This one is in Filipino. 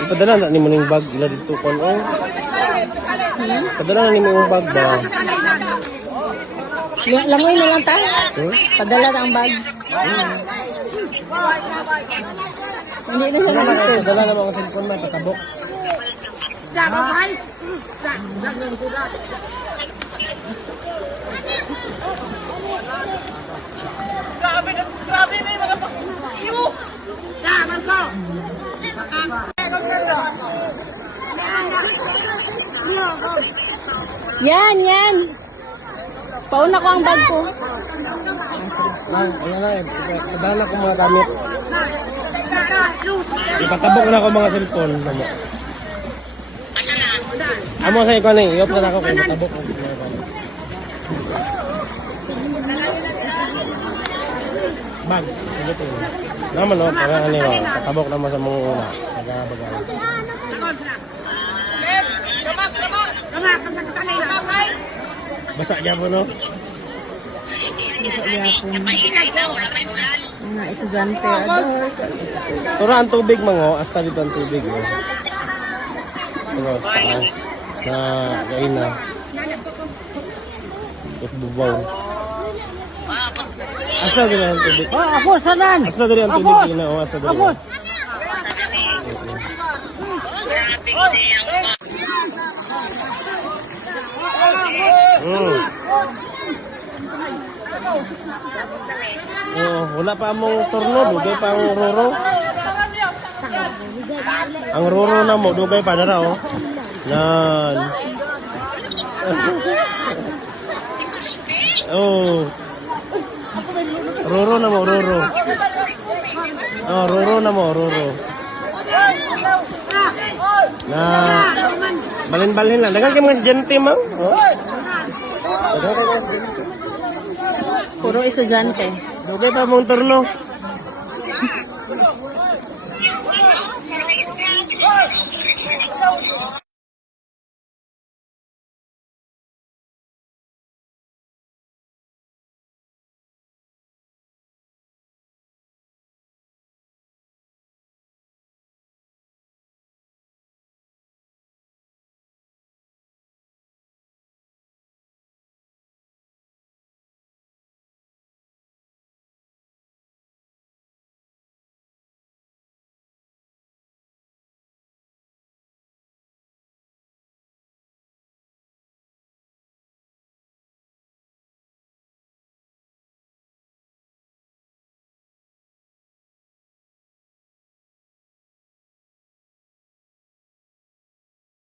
Ipadala na ni mo ning bag ila dito kon oh. Padala na ni mo yung bag ba? Langoy na lang tayo. Padala ang bag. Hindi na siya nandito. Padala na mga cellphone na patabok. Grabe na yung mga iwo! Daman ko! Yan. Pauna ko ang bag ko. Ayan na eh. Padala ko mga gamit. Ipatabok na ako mga cellphone. Amo sa ikaw na iyop na ako kung ipatabok ko. Bag. Ito yun. Naman no, parang ano yun. Patabok naman sa mga una. Nagabagay. Basa niya mo no? Mga estudyante. Ador. Turo ang tubig mga hasta dito ang tubig. No? Turo, taas. Na kain na. Tapos bubaw. Asa din ang tubig? Oh, ako, sanan! Asa din ang tubig ina o asa din. Ako! Oh, wala pa among turno, dugay pa ang roro. Ang roro na mo, dugay pa na ra oh. Yan. Oh. Roro na mo, roro. Oh, roro na mo, roro. Na balin-balin lang. Dagan kay mga estudyante, ma'am. Oh. Dagan kay mga estudyante. Puro estudyante. Dugay pa mong turno.